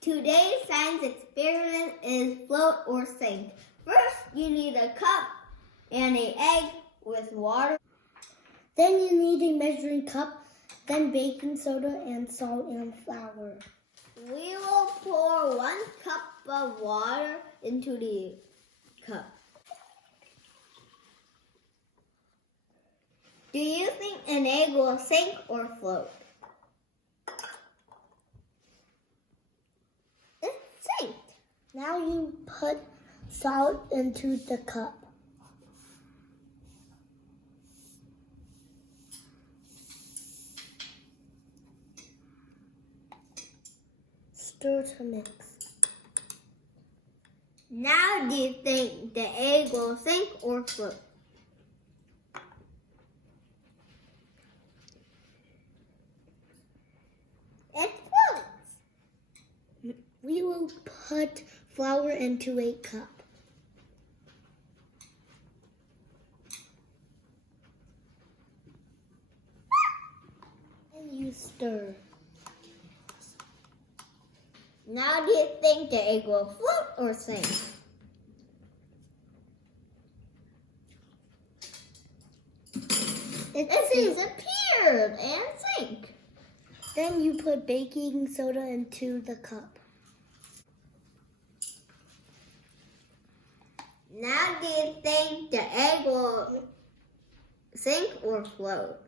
Today's science experiment is float or sink. First, you need a cup and an egg with water. Then you need a measuring cup, then baking soda and salt and flour. We will pour 1 cup of water into the cup. Do you think an egg will sink or float? It sank. Now you put salt into the cup. Stir to mix. Now do you think the egg will sink or float? It floats. We will put flour into a cup. And you stir. Now do you think the egg will float or sink? It disappeared and sank. Then you put baking soda into the cup. Now do you think the egg will sink or float?